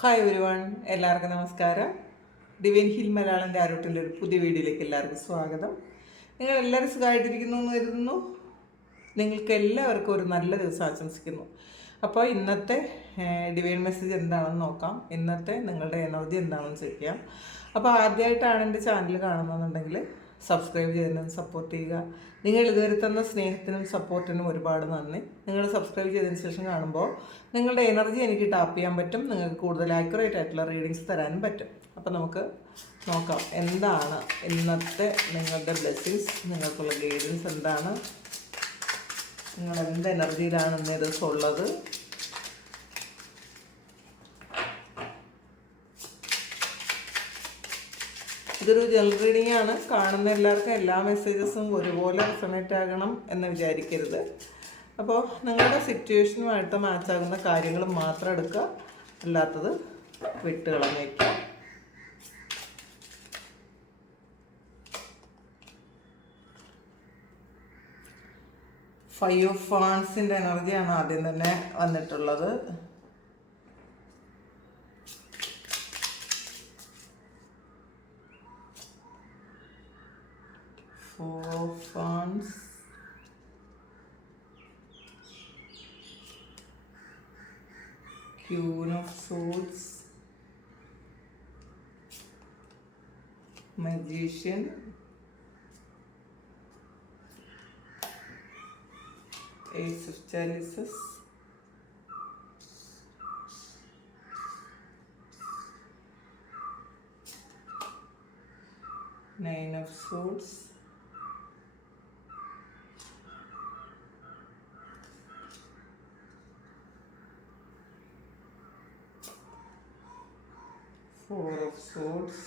Hi everyone, എല്ലാവർക്കും നമസ്കാരം. Divine hill മലയാളൻ്റെ ആരോട്ടിൻ്റെ ഒരു പുതിയ വീഡിയോയിലേക്ക് എല്ലാവർക്കും സ്വാഗതം. നിങ്ങൾ എല്ലാവരും സുഖമായിട്ടിരിക്കുന്നു എന്ന് കരുതുന്നു. നിങ്ങൾക്ക് എല്ലാവർക്കും ഒരു നല്ല ദിവസം ആശംസിക്കുന്നു. അപ്പോൾ ഇന്നത്തെ ഡിവൈൻ മെസ്സേജ് എന്താണെന്ന് നോക്കാം. ഇന്നത്തെ നിങ്ങളുടെ എനർജി എന്താണെന്ന് ചോദിക്കാം. അപ്പോൾ ആദ്യമായിട്ടാണ് എൻ്റെ ചാനൽ കാണുന്നതെന്നുണ്ടെങ്കിൽ സബ്സ്ക്രൈബ് ചെയ്യുന്നതും സപ്പോർട്ട് ചെയ്യുക. നിങ്ങൾ ഇതുവരെ തന്ന സ്നേഹത്തിനും സപ്പോർട്ടിനും ഒരുപാട് നന്ദി. നിങ്ങൾ സബ്സ്ക്രൈബ് ചെയ്തതിന് ശേഷം കാണുമ്പോൾ നിങ്ങളുടെ എനർജി എനിക്ക് ടാപ്പ് ചെയ്യാൻ പറ്റും. നിങ്ങൾക്ക് കൂടുതൽ ആക്യുറേറ്റ് ആയിട്ടുള്ള റീഡിങ്സ് തരാനും പറ്റും. അപ്പോൾ നമുക്ക് നോക്കാം എന്താണ് ഇന്നത്തെ നിങ്ങളുടെ ബ്ലെസ്സിങ്സ്, നിങ്ങൾക്കുള്ള ഗൈഡൻസ് എന്താണ്, നിങ്ങൾ എന്ത് എനർജിയിലാണ് ഇന്നേ ദിവസം ഉള്ളത്. ഇതൊരു ജനറൽ റീഡിംഗ് ആണ്. കാണുന്ന എല്ലാവർക്കും എല്ലാ മെസ്സേജസും ഒരുപോലെ റെസണേറ്റ് ആകണം എന്ന് വിചാരിക്കരുത്. അപ്പോൾ നിങ്ങളുടെ സിറ്റുവേഷനുമായിട്ട് മാച്ചാകുന്ന കാര്യങ്ങൾ മാത്രം എടുക്കുക, അല്ലാത്തത് വിട്ട് കളഞ്ഞേക്കുക. ഫൈവ് ഓഫ് വാൻഡ്സിൻ്റെ എനർജിയാണ് ആദ്യം തന്നെ വന്നിട്ടുള്ളത്. Four of Wands, Queen of Swords, Magician, Ace of Chalices, Nine of Swords, Four of Swords,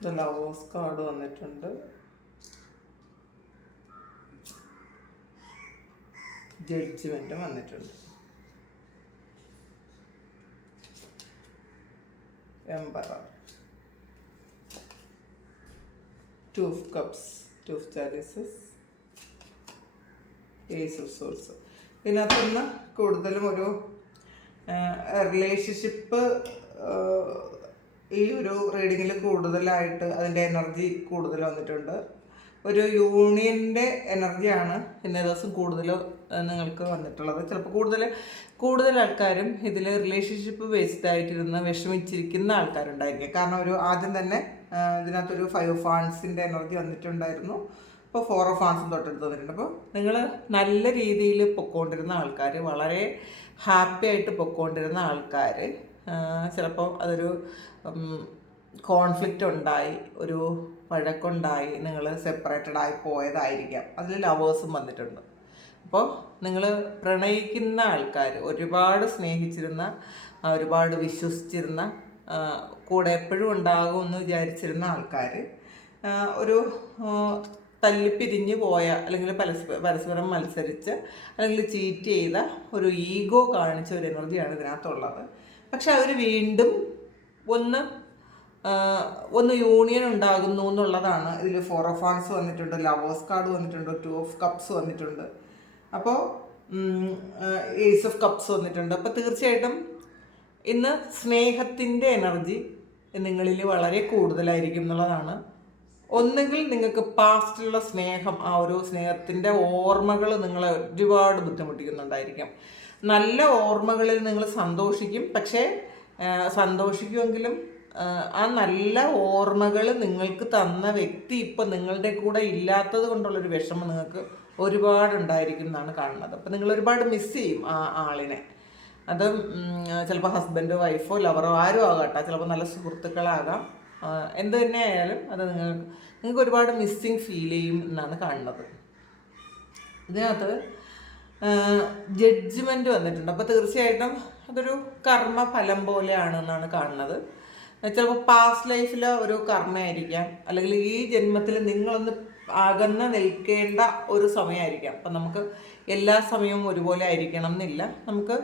The Lovers card വന്നിട്ടുണ്ട്. ജഡ്ജ്മെന്റ് വന്നിട്ടുണ്ട്. Emperor, Two of Cups, Two of Chalices, Ace of Swords. ഇതിനകത്തുനിന്ന് കൂടുതലും ഒരു relationship ഈ ഒരു റീഡിങ്ങിൽ കൂടുതലായിട്ട് അതിൻ്റെ energy കൂടുതൽ വന്നിട്ടുണ്ട്. ഒരു യൂണിയൻ്റെ എനർജിയാണ് ഇന്നേ ദിവസം കൂടുതൽ നിങ്ങൾക്ക് വന്നിട്ടുള്ളത്. ചിലപ്പോൾ കൂടുതൽ ആൾക്കാരും ഇതിൽ റിലേഷൻഷിപ്പ് ബേസ്ഡ് ആയിട്ടിരുന്ന് വിഷമിച്ചിരിക്കുന്ന ആൾക്കാരുണ്ടായിരിക്കും. കാരണം ഒരു ആദ്യം തന്നെ ഇതിനകത്തൊരു ഫൈവ് ഓഫ് വാൻഡ്സിൻ്റെ എനർജി വന്നിട്ടുണ്ടായിരുന്നു. ഇപ്പോൾ ഫോർ ഓഫ് വാൻഡ്സും തൊട്ടടുത്ത് വന്നിട്ടുണ്ട്. അപ്പോൾ നിങ്ങൾ നല്ല രീതിയിൽ പൊക്കോണ്ടിരുന്ന ആൾക്കാർ, വളരെ ഹാപ്പി ആയിട്ട് പൊക്കോണ്ടിരുന്ന ആൾക്കാർ, ചിലപ്പോൾ അതൊരു കോൺഫ്ലിക്റ്റ് ഉണ്ടായി, ഒരു വഴക്കുണ്ടായി, നിങ്ങൾ സെപ്പറേറ്റഡ് ആയി പോയതായിരിക്കാം. അതിൽ ലവേഴ്സും വന്നിട്ടുണ്ട്. അപ്പോൾ നിങ്ങൾ പ്രണയിക്കുന്ന ആൾക്കാർ, ഒരുപാട് സ്നേഹിച്ചിരുന്ന, ഒരുപാട് വിശ്വസിച്ചിരുന്ന, കൂടെ എപ്പോഴും ഉണ്ടാകുമെന്ന് വിചാരിച്ചിരുന്ന ആൾക്കാർ ഒരു തല്ലിപ്പിരിഞ്ഞ് പോയ, അല്ലെങ്കിൽ പരസ്പരം മത്സരിച്ച് അല്ലെങ്കിൽ ചീറ്റ് ചെയ്ത ഒരു ഈഗോ കാണിച്ച ഒരു എനർജിയാണ് ഇതിനകത്തുള്ളത്. പക്ഷെ അവർ വീണ്ടും ഒന്ന് യൂണിയൻ ഉണ്ടാകുന്നു എന്നുള്ളതാണ്. ഇതിൽ ഫോർ ഓഫ് വാൻഡ്സ് വന്നിട്ടുണ്ട്, ലവേഴ്സ് കാർഡ് വന്നിട്ടുണ്ട്, ടു ഓഫ് കപ്സ് വന്നിട്ടുണ്ട്, അപ്പോൾ ഏസ് ഓഫ് കപ്സ് വന്നിട്ടുണ്ട്. അപ്പോൾ തീർച്ചയായിട്ടും ഇന്ന് സ്നേഹത്തിൻ്റെ എനർജി നിങ്ങളിൽ വളരെ കൂടുതലായിരിക്കും എന്നുള്ളതാണ്. ഒന്നുകിൽ നിങ്ങൾക്ക് പാസ്റ്റിലുള്ള സ്നേഹം, ആ ഒരു സ്നേഹത്തിൻ്റെ ഓർമ്മകൾ നിങ്ങളെ ഒരുപാട് ബുദ്ധിമുട്ടിക്കുന്നുണ്ടായിരിക്കും. നല്ല ഓർമ്മകളിൽ നിങ്ങൾ സന്തോഷിക്കും. പക്ഷേ സന്തോഷിക്കുമെങ്കിലും ആ നല്ല ഓർമ്മകൾ നിങ്ങൾക്ക് തന്ന വ്യക്തി ഇപ്പം നിങ്ങളുടെ കൂടെ ഇല്ലാത്തത് കൊണ്ടുള്ളൊരു വിഷമം നിങ്ങൾക്ക് ഒരുപാടുണ്ടായിരിക്കും എന്നാണ് കാണുന്നത്. അപ്പം നിങ്ങൾ ഒരുപാട് മിസ് ചെയ്യും ആ ആളിനെ. അത് ചിലപ്പോൾ ഹസ്ബൻഡോ വൈഫോ ലവറോ ആരും ആകട്ടെ, ചിലപ്പോൾ നല്ല സുഹൃത്തുക്കളാകാം, എന്ത് തന്നെ ആയാലും അത് നിങ്ങൾക്ക് ഒരുപാട് മിസ്സിങ് ഫീൽ ചെയ്യും എന്നാണ് കാണുന്നത്. ഇതിനകത്ത് ജഡ്ജ്മെൻറ്റ് വന്നിട്ടുണ്ട്. അപ്പോൾ തീർച്ചയായിട്ടും അതൊരു കർമ്മഫലം പോലെയാണെന്നാണ് കാണുന്നത്. ചിലപ്പോൾ പാസ്റ്റ് ലൈഫിൽ ഒരു കർമ്മയായിരിക്കാം, അല്ലെങ്കിൽ ഈ ജന്മത്തിൽ നിങ്ങളൊന്ന് അകന്ന് നിൽക്കേണ്ട ഒരു സമയമായിരിക്കാം. അപ്പം നമുക്ക് എല്ലാ സമയവും ഒരുപോലെ ആയിരിക്കണം എന്നില്ല. നമുക്ക്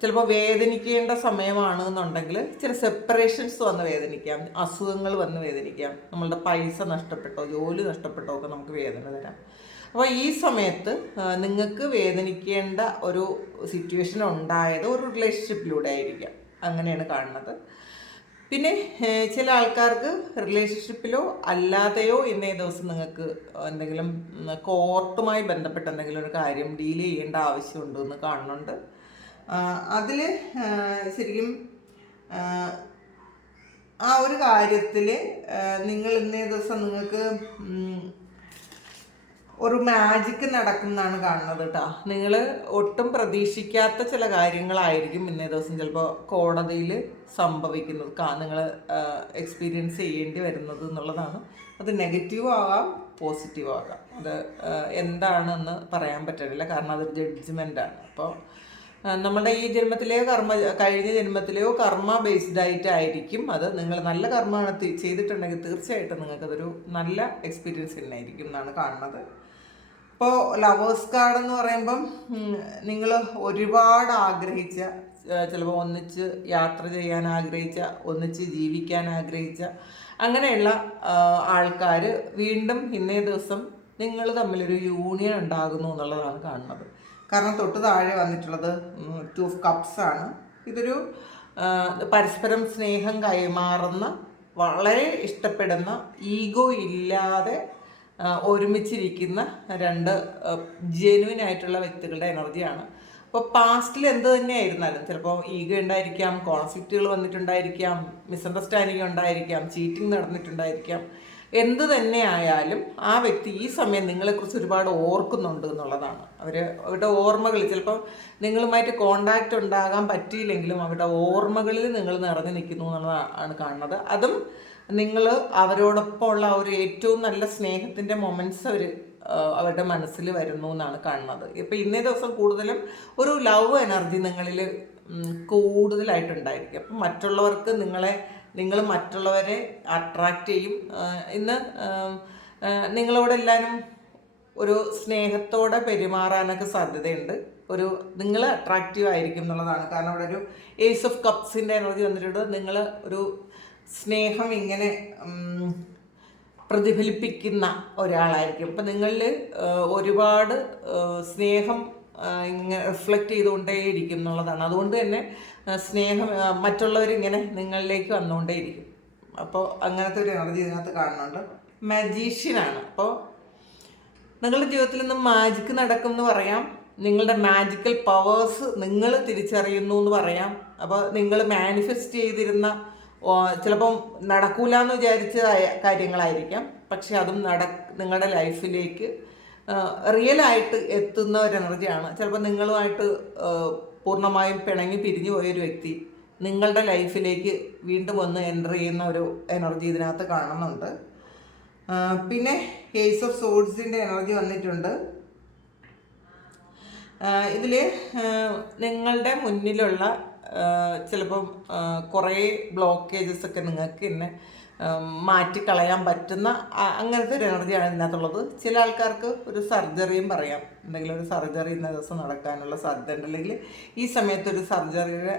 ചിലപ്പോൾ വേദനിക്കേണ്ട സമയമാണ് എന്നുണ്ടെങ്കിൽ ചില സെപ്പറേഷൻസ് വന്ന് വേദനിക്കാം, അസുഖങ്ങൾ വന്ന് വേദനിക്കാം, നമ്മളുടെ പൈസ നഷ്ടപ്പെട്ടോ ജോലി നഷ്ടപ്പെട്ടോ ഒക്കെ നമുക്ക് വേദന തരാം. അപ്പോൾ ഈ സമയത്ത് നിങ്ങൾക്ക് വേദനിക്കേണ്ട ഒരു സിറ്റുവേഷൻ ഉണ്ടായത് ഒരു റിലേഷൻഷിപ്പിലൂടെ ആയിരിക്കാം, അങ്ങനെയാണ് കാണുന്നത്. പിന്നെ ചില ആൾക്കാർക്ക് റിലേഷൻഷിപ്പിലോ അല്ലാതെയോ ഇന്നേ ദിവസം നിങ്ങൾക്ക് എന്തെങ്കിലും കോർട്ടുമായി ബന്ധപ്പെട്ട എന്തെങ്കിലും ഒരു കാര്യം ഡീൽ ചെയ്യേണ്ട ആവശ്യമുണ്ടെന്ന് കാണുന്നുണ്ട്. അതിൽ ശരിക്കും ആ ഒരു കാര്യത്തിൽ നിങ്ങൾ ഇന്നേ ദിവസം നിങ്ങൾക്ക് ഒരു മാജിക്ക് നടക്കുന്നതാണ് കാണുന്നത് കേട്ടോ. നിങ്ങൾ ഒട്ടും പ്രതീക്ഷിക്കാത്ത ചില കാര്യങ്ങളായിരിക്കും ഇന്നേ ദിവസം ചിലപ്പോൾ കോടതിയിൽ സംഭവിക്കുന്നത്, നിങ്ങൾ എക്സ്പീരിയൻസ് ചെയ്യേണ്ടി വരുന്നത് എന്നുള്ളതാണ്. അത് നെഗറ്റീവ് ആകാം, പോസിറ്റീവ് ആകാം. അത് എന്താണെന്ന് പറയാൻ പറ്റില്ല, കാരണം അതൊരു ജഡ്ജ്മെൻ്റാണ്. അപ്പോൾ നമ്മുടെ ഈ ജന്മത്തിലെയോ കഴിഞ്ഞ ജന്മത്തിലെയോ കർമ്മ ബേസ്ഡ് ആയിട്ടായിരിക്കും അത്. നിങ്ങൾ നല്ല കർമ്മമാണ് ചെയ്തിട്ടുണ്ടെങ്കിൽ തീർച്ചയായിട്ടും നിങ്ങൾക്കതൊരു നല്ല എക്സ്പീരിയൻസ് തന്നെയായിരിക്കും എന്നാണ് കാണുന്നത്. ഇപ്പോൾ ലവേഴ്സ് കാർഡ് എന്ന് പറയുമ്പം നിങ്ങൾ ഒരുപാട് ആഗ്രഹിച്ച, ചിലപ്പോൾ ഒന്നിച്ച് യാത്ര ചെയ്യാൻ ആഗ്രഹിച്ച, ഒന്നിച്ച് ജീവിക്കാൻ ആഗ്രഹിച്ച അങ്ങനെയുള്ള ആൾക്കാർ വീണ്ടും ഇന്നേ ദിവസം നിങ്ങൾ തമ്മിലൊരു യൂണിയൻ ഉണ്ടാകുന്നു എന്നുള്ളതാണ് കാണുന്നത്. കാരണം തൊട്ട് താഴെ വന്നിട്ടുള്ളത് 2 of Cups ആണ്. ഇതൊരു പരസ്പരം സ്നേഹം കൈമാറുന്ന, വളരെ ഇഷ്ടപ്പെടുന്ന, ഈഗോ ഇല്ലാതെ ഒരുമിച്ചിരിക്കുന്ന 2 ജെനുവിൻ ആയിട്ടുള്ള വ്യക്തികളുടെ എനർജിയാണ്. അപ്പോൾ പാസ്റ്റിൽ എന്ത് തന്നെയായിരുന്നാലും ചിലപ്പോൾ ഈഗോ ഉണ്ടായിരിക്കാം, കോൺഫ്ലിക്റ്റുകൾ വന്നിട്ടുണ്ടായിരിക്കാം, മിസ്അണ്ടർസ്റ്റാൻഡിങ് ഉണ്ടായിരിക്കാം, ചീറ്റിംഗ് നടന്നിട്ടുണ്ടായിരിക്കാം. എന്ത് തന്നെ ആയാലും ആ വ്യക്തി ഈ സമയം നിങ്ങളെക്കുറിച്ച് ഒരുപാട് ഓർക്കുന്നുണ്ട് എന്നുള്ളതാണ്. അവരുടെ ഓർമ്മകൾ, ചിലപ്പോൾ നിങ്ങളുമായിട്ട് കോണ്ടാക്റ്റ് ഉണ്ടാകാൻ പറ്റിയില്ലെങ്കിലും അവരുടെ ഓർമ്മകളിൽ നിങ്ങൾ നിറഞ്ഞു നിൽക്കുന്നു എന്നുള്ളതാണ് കാണുന്നത്. അതും നിങ്ങൾ അവരോടൊപ്പം ഉള്ള ഒരു ഏറ്റവും നല്ല സ്നേഹത്തിൻ്റെ മൊമെൻറ്റ്സ് അവരുടെ മനസ്സിൽ വരുന്നു എന്നാണ് കാണുന്നത്. ഇപ്പം ഇന്നേ ദിവസം കൂടുതലും ഒരു ലവ് എനർജി നിങ്ങളിൽ കൂടുതലായിട്ടുണ്ടായിരിക്കും. അപ്പം മറ്റുള്ളവർക്ക് നിങ്ങൾ മറ്റുള്ളവരെ അട്രാക്റ്റ് ചെയ്യും. ഇന്ന് നിങ്ങളോടെല്ലാവരും ഒരു സ്നേഹത്തോടെ പെരുമാറാനൊക്കെ സാധ്യതയുണ്ട്. നിങ്ങൾ അട്രാക്റ്റീവ് ആയിരിക്കും എന്നുള്ളതാണ്. കാരണം അവിടെ ഒരു ഏസ് ഓഫ് കപ്സിൻ്റെ എനർജി വന്നിട്ടുണ്ട്. നിങ്ങൾ ഒരു സ്നേഹം ഇങ്ങനെ പ്രതിഫലിപ്പിക്കുന്ന ഒരാളായിരിക്കും. അപ്പം നിങ്ങളിൽ ഒരുപാട് സ്നേഹം ഇങ്ങനെ റിഫ്ലക്റ്റ് ചെയ്തുകൊണ്ടേയിരിക്കും എന്നുള്ളതാണ്. അതുകൊണ്ട് തന്നെ സ്നേഹം മറ്റുള്ളവരിങ്ങനെ നിങ്ങളിലേക്ക് വന്നുകൊണ്ടേയിരിക്കും. അപ്പോൾ അങ്ങനത്തെ ഒരു എനർജി ഇതിനകത്ത് കാണുന്നുണ്ട്. മജീഷ്യനാണ്. അപ്പോൾ നിങ്ങളുടെ ജീവിതത്തിൽ നിന്ന് മാജിക്ക് നടക്കും എന്ന് പറയാം. നിങ്ങളുടെ മാജിക്കൽ പവേഴ്സ് നിങ്ങൾ തിരിച്ചറിയുന്നു എന്ന് പറയാം. അപ്പോൾ നിങ്ങൾ മാനിഫെസ്റ്റ് ചെയ്തിരുന്ന ചിലപ്പം നടക്കൂല എന്ന് വിചാരിച്ച കാര്യങ്ങളായിരിക്കാം, പക്ഷെ അതും നിങ്ങളുടെ ലൈഫിലേക്ക് റിയലായിട്ട് എത്തുന്ന ഒരു എനർജിയാണ്. ചിലപ്പോൾ നിങ്ങളുമായിട്ട് പൂർണ്ണമായും പിണങ്ങി പിരിഞ്ഞു പോയൊരു വ്യക്തി നിങ്ങളുടെ ലൈഫിലേക്ക് വീണ്ടും വന്ന് എൻ്റർ ചെയ്യുന്ന ഒരു എനർജി ഇതിനകത്ത് കാണുന്നുണ്ട്. പിന്നെ ഏസ് ഓഫ് സോഡ്സിൻ്റെ എനർജി വന്നിട്ടുണ്ട്. ഇതിൽ നിങ്ങളുടെ മുന്നിലുള്ള ചിലപ്പം കുറേ ബ്ലോക്കേജസ് ഒക്കെ നിങ്ങൾക്ക് തന്നെ മാറ്റിക്കളയാൻ പറ്റുന്ന അങ്ങനത്തെ ഒരു എനർജിയാണ് ഇതിനകത്തുള്ളത്. ചില ആൾക്കാർക്ക് ഒരു സർജറിയും പറയാം. എന്തെങ്കിലും ഒരു സർജറി ഇന്ന ദിവസം നടക്കാനുള്ള സാധ്യത ഉണ്ട്, അല്ലെങ്കിൽ ഈ സമയത്തൊരു സർജറിയുടെ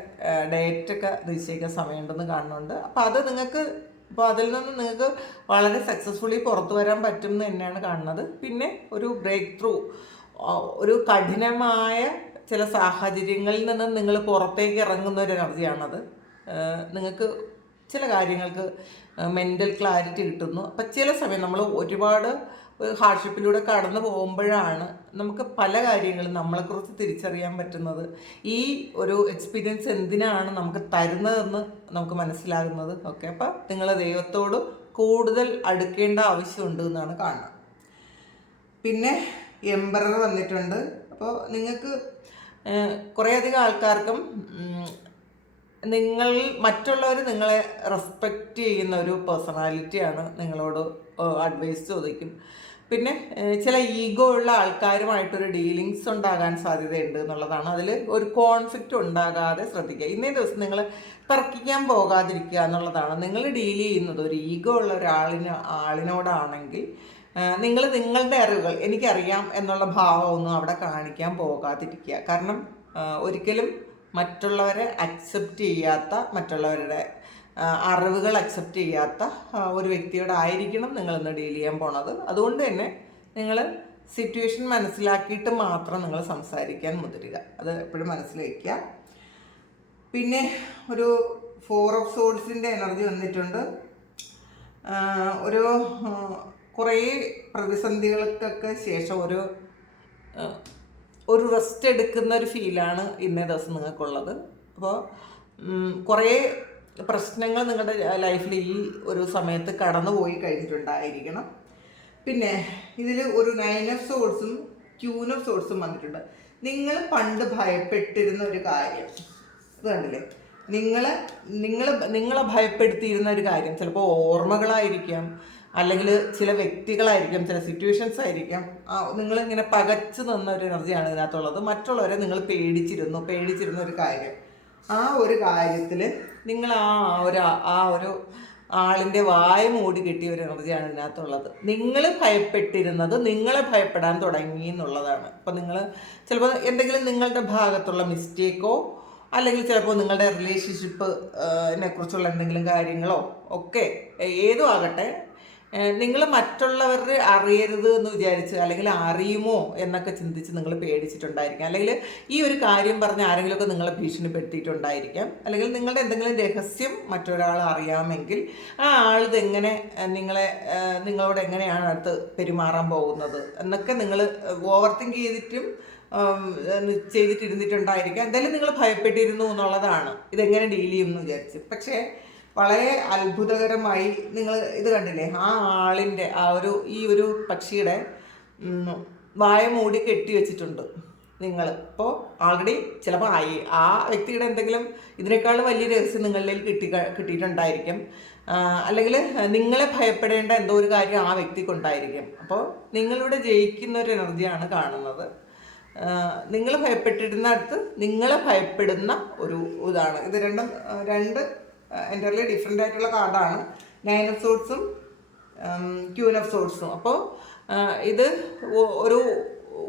ഡേറ്റൊക്കെ നിശ്ചയിക്കാൻ സമയമുണ്ടെന്ന് കാണുന്നുണ്ട്. അപ്പോൾ അത് നിങ്ങൾക്ക്, അപ്പോൾ അതിൽ നിന്ന് നിങ്ങൾക്ക് വളരെ സക്സസ്ഫുള്ളി പുറത്തു വരാൻ പറ്റും എന്ന് തന്നെയാണ് കാണുന്നത്. പിന്നെ ഒരു ബ്രേക്ക് ത്രൂ, ഒരു കഠിനമായ ചില സാഹചര്യങ്ങളിൽ നിന്ന് നിങ്ങൾ പുറത്തേക്ക് ഇറങ്ങുന്ന ഒരു എനർജിയാണത്. നിങ്ങൾക്ക് ചില കാര്യങ്ങൾക്ക് മെൻ്റൽ ക്ലാരിറ്റി കിട്ടുന്നു. അപ്പം ചില സമയം നമ്മൾ ഒരുപാട് ഹാർഡ്ഷിപ്പിലൂടെ കടന്നു പോകുമ്പോഴാണ് നമുക്ക് പല കാര്യങ്ങളും നമ്മളെക്കുറിച്ച് തിരിച്ചറിയാൻ പറ്റുന്നത്. ഈ ഒരു എക്സ്പീരിയൻസ് എന്തിനാണ് നമുക്ക് തരുന്നതെന്ന് നമുക്ക് മനസ്സിലാകുന്നത്. ഓക്കെ, അപ്പം നിങ്ങൾ ദൈവത്തോട് കൂടുതൽ അടുക്കേണ്ട ആവശ്യമുണ്ട് എന്നാണ് കാണുന്നത്. പിന്നെ എംബറർ വന്നിട്ടുണ്ട്. അപ്പോൾ നിങ്ങൾക്ക് കുറേയധികം ആൾക്കാർക്കും മറ്റുള്ളവർ നിങ്ങളെ റെസ്പെക്റ്റ് ചെയ്യുന്ന ഒരു പേഴ്സണാലിറ്റിയാണ്, നിങ്ങളോട് അഡ്വൈസ് ചോദിക്കും. പിന്നെ ചില ഈഗോ ഉള്ള ആൾക്കാരുമായിട്ടൊരു ഡീലിങ്സ് ഉണ്ടാകാൻ സാധ്യതയുണ്ട് എന്നുള്ളതാണ്. അതിൽ ഒരു കോൺഫ്ലിക്റ്റ് ഉണ്ടാകാതെ ശ്രദ്ധിക്കുക. ഇന്നേ ദിവസം നിങ്ങൾ തർക്കിക്കാൻ പോകാതിരിക്കുക എന്നുള്ളതാണ്. നിങ്ങൾ ഡീൽ ചെയ്യുന്നത് ഒരു ഈഗോ ഉള്ള ആളിനോടാണെങ്കിൽ നിങ്ങൾ നിങ്ങളുടെ അറിവുകൾ എനിക്കറിയാം എന്നുള്ള ഭാവമൊന്നും അവിടെ കാണിക്കാൻ പോകാതിരിക്കുക. കാരണം ഒരിക്കലും മറ്റുള്ളവരെ അക്സെപ്റ്റ് ചെയ്യാത്ത, മറ്റുള്ളവരുടെ അറിവുകൾ അക്സെപ്റ്റ് ചെയ്യാത്ത ഒരു വ്യക്തിയോടായിരിക്കണം നിങ്ങളിന്ന് ഡീൽ ചെയ്യാൻ പോണത്. അതുകൊണ്ട് തന്നെ നിങ്ങൾ സിറ്റുവേഷൻ മനസ്സിലാക്കിയിട്ട് മാത്രം നിങ്ങൾ സംസാരിക്കാൻ മുതിരുക. അത് എപ്പോഴും മനസ്സിൽ വയ്ക്കുക. പിന്നെ ഒരു 4 ഓഫ് സോഡ്സിൻ്റെ എനർജി വന്നിട്ടുണ്ട്. ഒരു കുറേ പ്രതിസന്ധികൾക്കൊക്കെ ശേഷം ഒരു റെസ്റ്റ് എടുക്കുന്ന ഒരു ഫീലാണ് ഇന്നേ ദിവസം നിങ്ങൾക്കുള്ളത്. അപ്പോൾ കുറേ പ്രശ്നങ്ങൾ നിങ്ങളുടെ ലൈഫിൽ ഈ ഒരു സമയത്ത് കടന്നു പോയി കഴിഞ്ഞിട്ടുണ്ടായിരിക്കണം. പിന്നെ ഇതിൽ ഒരു 9 ഓഫ് സോഡ്സും ക്യൂൻ ഓഫ് സോഡ്സും വന്നിട്ടുണ്ട്. നിങ്ങൾ പണ്ട് ഭയപ്പെട്ടിരുന്ന ഒരു കാര്യം, ഇത് കണ്ടില്ലേ, നിങ്ങളെ ഭയപ്പെടുത്തിയിരുന്ന ഒരു കാര്യം, ചിലപ്പോൾ ഓർമ്മകളായിരിക്കാം, അല്ലെങ്കിൽ ചില വ്യക്തികളായിരിക്കാം, ചില സിറ്റുവേഷൻസ് ആയിരിക്കാം. നിങ്ങളിങ്ങനെ പകച്ചു നിന്ന ഒരു എനർജിയാണ് ഇതിനകത്തുള്ളത്. മറ്റുള്ളവരെ നിങ്ങൾ പേടിച്ചിരുന്ന ഒരു കാര്യം, ആ ഒരു കാര്യത്തിൽ നിങ്ങൾ ആ ഒരു ആളിൻ്റെ വായ മൂടി കിട്ടിയ ഒരു എനർജിയാണ് ഇതിനകത്തുള്ളത്. നിങ്ങൾ ഭയപ്പെട്ടിരുന്നത് നിങ്ങളെ ഭയപ്പെടാൻ തുടങ്ങി എന്നുള്ളതാണ്. അപ്പം നിങ്ങൾ ചിലപ്പോൾ എന്തെങ്കിലും നിങ്ങളുടെ ഭാഗത്തുള്ള മിസ്റ്റേക്കോ, അല്ലെങ്കിൽ ചിലപ്പോൾ നിങ്ങളുടെ റിലേഷൻഷിപ്പിനെ കുറിച്ചുള്ള എന്തെങ്കിലും കാര്യങ്ങളോ ഒക്കെ ഏതും ആകട്ടെ, നിങ്ങൾ മറ്റുള്ളവരുടെ അറിയരുത് എന്ന് വിചാരിച്ച്, അല്ലെങ്കിൽ അറിയുമോ എന്നൊക്കെ ചിന്തിച്ച് നിങ്ങൾ പേടിച്ചിട്ടുണ്ടായിരിക്കാം. അല്ലെങ്കിൽ ഈ ഒരു കാര്യം പറഞ്ഞ് ആരെങ്കിലുമൊക്കെ നിങ്ങളെ ഭീഷണിപ്പെടുത്തിയിട്ടുണ്ടായിരിക്കാം. അല്ലെങ്കിൽ നിങ്ങളുടെ എന്തെങ്കിലും രഹസ്യം മറ്റൊരാൾ അറിയാമെങ്കിൽ ആ ആൾ ഇതെങ്ങനെ നിങ്ങളോട് എങ്ങനെയാണ് അടുത്ത് പെരുമാറാൻ പോകുന്നത് എന്നൊക്കെ നിങ്ങൾ ഓവർ തിങ്ക് ചെയ്തിട്ടിരുന്നിട്ടുണ്ടായിരിക്കാം. എന്തായാലും നിങ്ങൾ ഭയപ്പെട്ടിരുന്നു എന്നുള്ളതാണ്, ഇതെങ്ങനെ ഡീൽ ചെയ്യും എന്ന് വിചാരിച്ച്. പക്ഷേ വളരെ അത്ഭുതകരമായി നിങ്ങൾ ഇത് കണ്ടില്ലേ, ആ ആളിൻ്റെ ഈ ഒരു പക്ഷിയുടെ വായ മൂടി കെട്ടി വെച്ചിട്ടുണ്ട് നിങ്ങൾ. ഇപ്പോൾ ആൾറെഡി ചിലപ്പോൾ ആ വ്യക്തിയുടെ എന്തെങ്കിലും ഇതിനേക്കാളും വലിയ രഹസ്യം നിങ്ങളിലേക്ക് കിട്ടിയിട്ടുണ്ടായിരിക്കും. അല്ലെങ്കിൽ നിങ്ങളെ ഭയപ്പെടേണ്ട എന്തോ ഒരു കാര്യം ആ വ്യക്തിക്കുണ്ടായിരിക്കും. അപ്പോൾ നിങ്ങളിവിടെ ജയിക്കുന്ന ഒരു എനർജിയാണ് കാണുന്നത്. നിങ്ങൾ ഭയപ്പെട്ടിരുന്നിടത്ത് നിങ്ങളെ ഭയപ്പെടുന്ന ഒരു ഇതാണ്. ഇത് രണ്ട് എൻ്റർലി ഡിഫറെൻ്റ് ആയിട്ടുള്ള കാർഡാണ്, 9 ഓഫ് സോഡ്സും ക്യൂൻ ഓഫ് സോഡ്സും. അപ്പോൾ ഇത്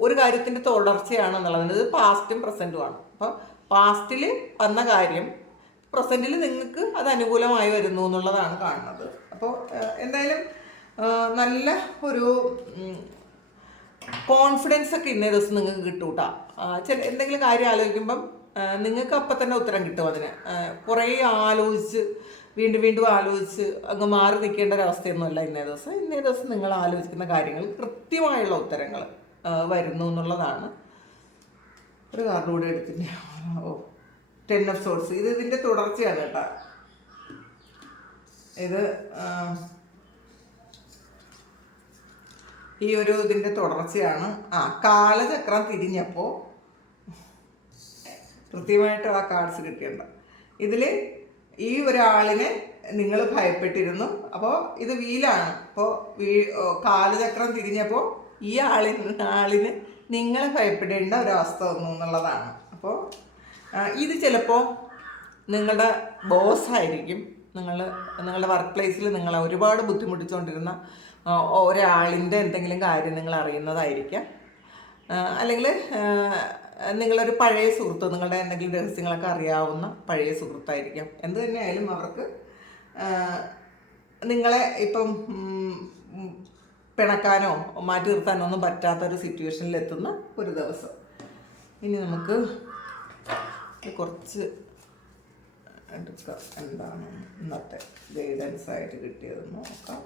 ഒരു കാര്യത്തിൻ്റെ തുടർച്ചയാണെന്നുള്ളത്. ഇത് പാസ്റ്റും പ്രസൻറ്റുമാണ്. അപ്പോൾ പാസ്റ്റിൽ വന്ന കാര്യം പ്രസൻറ്റിൽ നിങ്ങൾക്ക് അത് അനുകൂലമായി വരുന്നു എന്നുള്ളതാണ് കാണുന്നത്. അപ്പോൾ എന്തായാലും നല്ല ഒരു കോൺഫിഡൻസ് ഒക്കെ ഇന്നേ ദിവസം നിങ്ങൾക്ക് കിട്ടും കേട്ടോ. എന്തെങ്കിലും കാര്യം ആലോചിക്കുമ്പം നിങ്ങൾക്ക് അപ്പം തന്നെ ഉത്തരം കിട്ടും. അതിന് കുറേ ആലോചിച്ച് വീണ്ടും ആലോചിച്ച് അങ്ങ് മാറി നിൽക്കേണ്ട ഒരവസ്ഥയൊന്നുമല്ല ഇന്നേ ദിവസം നിങ്ങൾ ആലോചിക്കുന്ന കാര്യങ്ങൾ കൃത്യമായുള്ള ഉത്തരങ്ങൾ വരുന്നു എന്നുള്ളതാണ്. ഒരു കാർഡ് കൂടെ എടുത്തില്ല. 10 ഓഫ് സോഡ്സ്, ഇതിൻ്റെ തുടർച്ചയാണ് കേട്ടോ. ഇത് ഇതിൻ്റെ തുടർച്ചയാണ്. കാലചക്രം തിരിഞ്ഞപ്പോൾ കൃത്യമായിട്ട് ആ കാർഡ്സ് കിട്ടിയിട്ടുണ്ട്. ഇതിൽ ഈ ഒരാളിനെ നിങ്ങൾ ഭയപ്പെട്ടിരുന്നു. അപ്പോൾ ഇത് വീലാണ്. അപ്പോൾ കാലചക്രം തിരിഞ്ഞപ്പോൾ ഈ ആളിന് നിങ്ങളെ ഭയപ്പെടേണ്ട ഒരവസ്ഥ വന്നു എന്നുള്ളതാണ്. അപ്പോൾ ഇത് ചിലപ്പോൾ നിങ്ങളുടെ ബോസായിരിക്കും. നിങ്ങളുടെ വർക്ക് പ്ലേസിൽ നിങ്ങളെ ഒരുപാട് ബുദ്ധിമുട്ടിച്ചുകൊണ്ടിരുന്ന ഒരാളിൻ്റെ എന്തെങ്കിലും കാര്യം നിങ്ങൾ അറിയുന്നതായിരിക്കാം. അല്ലെങ്കിൽ നിങ്ങളൊരു പഴയ സുഹൃത്ത്, നിങ്ങളുടെ എന്തെങ്കിലും രഹസ്യങ്ങളൊക്കെ അറിയാവുന്ന പഴയ സുഹൃത്തായിരിക്കാം. എന്ത് തന്നെയായാലും അവർക്ക് നിങ്ങളെ ഇപ്പം പിണക്കാനോ മാറ്റി നിർത്താനോ ഒന്നും പറ്റാത്തൊരു സിറ്റുവേഷനിലെത്തുന്ന ഒരു ദിവസം. ഇനി നമുക്ക് കുറച്ച് എടുക്കാം, എന്താണ് ഇന്നത്തെ ഗൈഡൻസ് ആയിട്ട് കിട്ടിയതെന്ന് നോക്കാം.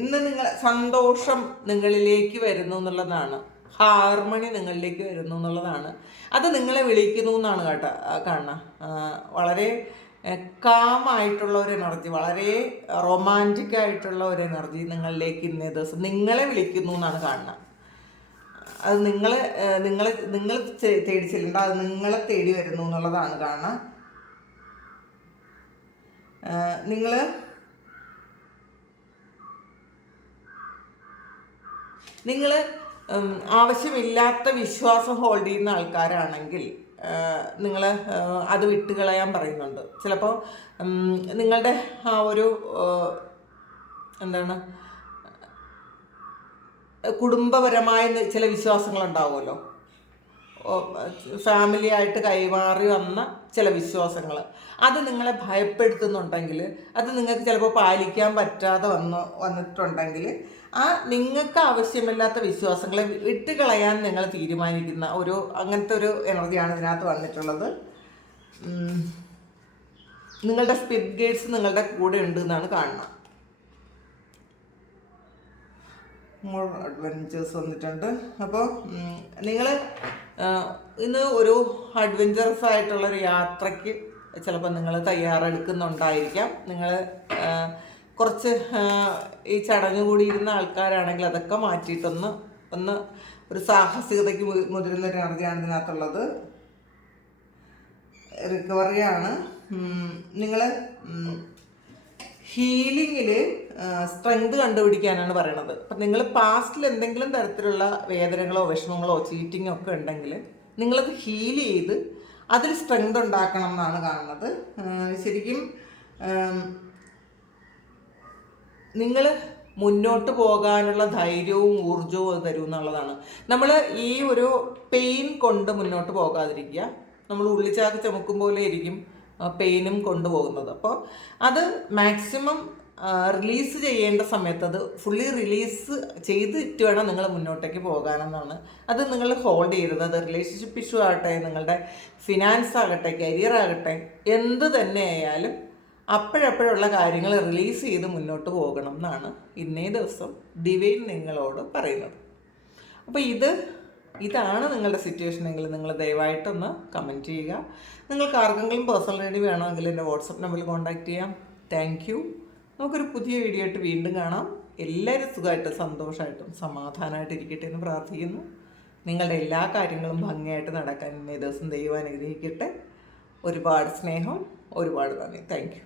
ഇന്ന് സന്തോഷം നിങ്ങളിലേക്ക് വരുന്നു എന്നുള്ളതാണ്, ഹാർമണി നിങ്ങളിലേക്ക് വരുന്നു എന്നുള്ളതാണ്. അത് നിങ്ങളെ വിളിക്കുന്നു എന്നാണ് കാണുക. വളരെ കാമായിട്ടുള്ള ഒരു എനർജി, വളരെ റൊമാൻറ്റിക് ആയിട്ടുള്ള ഒരു എനർജി നിങ്ങളിലേക്ക് ഇന്നേ ദിവസം നിങ്ങളെ വിളിക്കുന്നു എന്നാണ് കാണുന്നത്. അത് നിങ്ങൾ തേടി ചെല്ലേണ്ട, അത് നിങ്ങളെ തേടി വരുന്നു എന്നുള്ളതാണ് കാണുക. നിങ്ങൾ ആവശ്യമില്ലാത്ത വിശ്വാസം ഹോൾഡ് ചെയ്യുന്ന ആൾക്കാരാണെങ്കിൽ നിങ്ങൾ അത് വിട്ടുകളയാൻ പറയുന്നുണ്ട്. ചിലപ്പോൾ നിങ്ങളുടെ ആ ഒരു എന്താണ് കുടുംബപരമായ ചില വിശ്വാസങ്ങളുണ്ടാവുമല്ലോ, ഫാമിലി ആയിട്ട് കൈമാറി വന്ന ചില വിശ്വാസങ്ങൾ, അത് നിങ്ങളെ ഭയപ്പെടുത്തുന്നുണ്ടെങ്കിൽ, അത് നിങ്ങൾക്ക് ചിലപ്പോൾ പാലിക്കാൻ പറ്റാതെ വന്നിട്ടുണ്ടെങ്കിൽ, ആ നിങ്ങൾക്ക് ആവശ്യമില്ലാത്ത വിശ്വാസങ്ങളെ വിട്ടുകളയാൻ നിങ്ങൾ തീരുമാനിക്കുന്ന അങ്ങനത്തെ ഒരു എനർജിയാണ് ഇതിനകത്ത് വന്നിട്ടുള്ളത്. നിങ്ങളുടെ സ്പിരിറ്റ് ഗൈഡ്സ് നിങ്ങളുടെ കൂടെ ഉണ്ട് എന്നാണ് കാണുന്നത്. മോർ അഡ്വഞ്ചേഴ്സ് വന്നിട്ടുണ്ട്. അപ്പോൾ നിങ്ങൾ ഇന്ന് ഒരു അഡ്വഞ്ചറസ് ആയിട്ടുള്ളൊരു യാത്രയ്ക്ക് ചിലപ്പോൾ നിങ്ങൾ തയ്യാറെടുക്കുന്നുണ്ടായിരിക്കാം. നിങ്ങൾ കുറച്ച് ഈ ചടങ്ങ് കൂടിയിരുന്ന ആൾക്കാരാണെങ്കിൽ അതൊക്കെ മാറ്റിയിട്ടൊന്ന് ഒരു സാഹസികതയ്ക്ക് മുതിരുന്നൊരു എനർജിയാണ് ഇതിനകത്തുള്ളത്. റിക്കവറിയാണ്. നിങ്ങൾ ഹീലിങ്ങിൽ സ്ട്രെങ്ത് കണ്ടുപിടിക്കാനാണ് പറയണത്. അപ്പം നിങ്ങൾ പാസ്റ്റിൽ എന്തെങ്കിലും തരത്തിലുള്ള വേദനകളോ വിഷമങ്ങളോ ചീറ്റിങ്ങോ ഒക്കെ ഉണ്ടെങ്കിൽ നിങ്ങളത് ഹീൽ ചെയ്ത് അതിൽ സ്ട്രെങ്ത് ഉണ്ടാക്കണം എന്നാണ് കാണുന്നത്. ശരിക്കും നിങ്ങൾ മുന്നോട്ട് പോകാനുള്ള ധൈര്യവും ഊർജവും അത് തരും എന്നുള്ളതാണ്. നമ്മൾ ഈ ഒരു പെയിൻ കൊണ്ട് മുന്നോട്ട് പോകാതിരിക്കുക. നമ്മൾ ഉള്ളിച്ചാക്ക് ചുമക്കും പോലെ ഇരിക്കും പെയിനും കൊണ്ടുപോകുന്നത്. അപ്പോൾ അത് മാക്സിമം റിലീസ് ചെയ്യേണ്ട സമയത്ത് അത് ഫുള്ളി റിലീസ് ചെയ്തിട്ട് വേണം നിങ്ങൾ മുന്നോട്ടേക്ക് പോകാനെന്നാണ്. അത് നിങ്ങൾ ഹോൾഡ് ചെയ്യരുത്. അത് റിലേഷൻഷിപ്പ് ഇഷ്യൂ ആകട്ടെ, നിങ്ങളുടെ ഫിനാൻസ് ആകട്ടെ, കരിയർ ആകട്ടെ, എന്ത് തന്നെ ആയാലും അപ്പോഴപ്പോഴുള്ള കാര്യങ്ങൾ റിലീസ് ചെയ്ത് മുന്നോട്ട് പോകണം എന്നാണ് ഇന്നേ ദിവസം ഡിവൈൻ നിങ്ങളോട് പറയുന്നത്. അപ്പോൾ ഇതാണ് നിങ്ങളുടെ സിറ്റുവേഷനെങ്കിൽ നിങ്ങൾ ദയവായിട്ടൊന്ന് കമൻറ്റ് ചെയ്യുക. നിങ്ങൾക്ക് ആർക്കെങ്കിലും പേഴ്സണൽ റീഡിംഗ് വേണമെങ്കിൽ എൻ്റെ വാട്സപ്പ് നമ്പറിൽ കോൺടാക്റ്റ് ചെയ്യാം. Thank you. നമുക്കൊരു പുതിയ വീഡിയോ ആയിട്ട് വീണ്ടും കാണാം. എല്ലാവരും സുഖമായിട്ടും സന്തോഷമായിട്ടും സമാധാനമായിട്ട് ഇരിക്കട്ടെ എന്ന് പ്രാർത്ഥിക്കുന്നു. നിങ്ങളുടെ എല്ലാ കാര്യങ്ങളും ഭംഗിയായിട്ട് നടക്കാൻ ഇന്നേ ദിവസം ദൈവം അനുഗ്രഹിക്കട്ടെ. ഒരുപാട് സ്നേഹം, ഒരുപാട് നന്ദി. Thank you.